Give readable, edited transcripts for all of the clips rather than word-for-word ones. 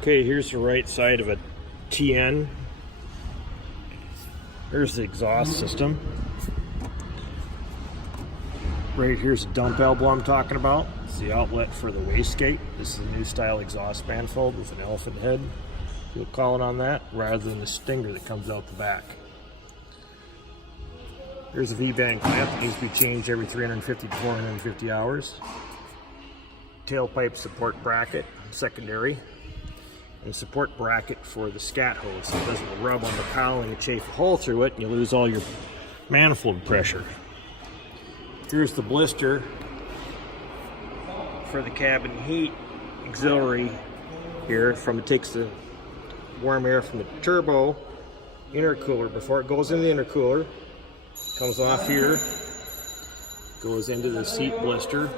Okay, here's the right side of a TN. Here's the exhaust system. Right here's the dump elbow I'm talking about. It's the outlet for the wastegate. This is a new style exhaust manifold with an elephant head, if you'll call it on that, rather than the stinger that comes out the back. Here's a V-band clamp that needs to be changed every 350 to 450 hours. Tailpipe support bracket, secondary. And support bracket for the scat hose so it doesn't rub on the cowling and chafe a hole through it and you lose all your manifold pressure. Here's the blister for the cabin heat auxiliary here. It takes the warm air from the turbo intercooler before it goes into the intercooler. Comes off here, goes into the seat blister,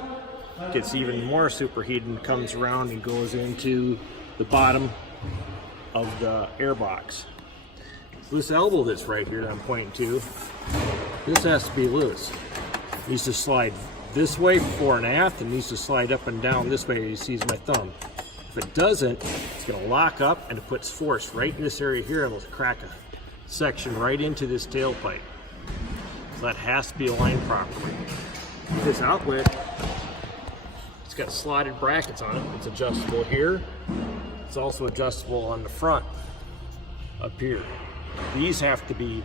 gets even more superheated and comes around and goes into the bottom of the air box. So this elbow that's right here that I'm pointing to, this has to be loose. It needs to slide this way fore and aft, and needs to slide up and down this way. You see my thumb. If it doesn't, it's going to lock up and it puts force right in this area here and it'll crack a section right into this tailpipe. So that has to be aligned properly. This outlet, it's got slotted brackets on it. It's adjustable here. It's also adjustable on the front up here. These have to be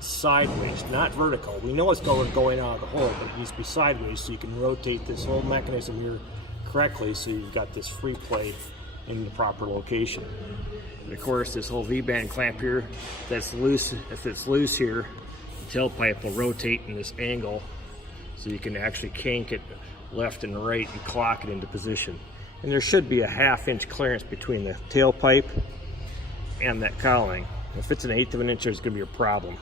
sideways, not vertical. We know it's going out of the hole, but it needs to be sideways so you can rotate this whole mechanism here correctly so you've got this free play in the proper location. And of course, this whole V-band clamp here, that's loose. If it's loose here, the tailpipe will rotate in this angle so you can actually kink it left and right and clock it into position. And there should be a ½ inch clearance between the tailpipe and that cowling. If it's an 1/8 of an inch, there's going to be a problem.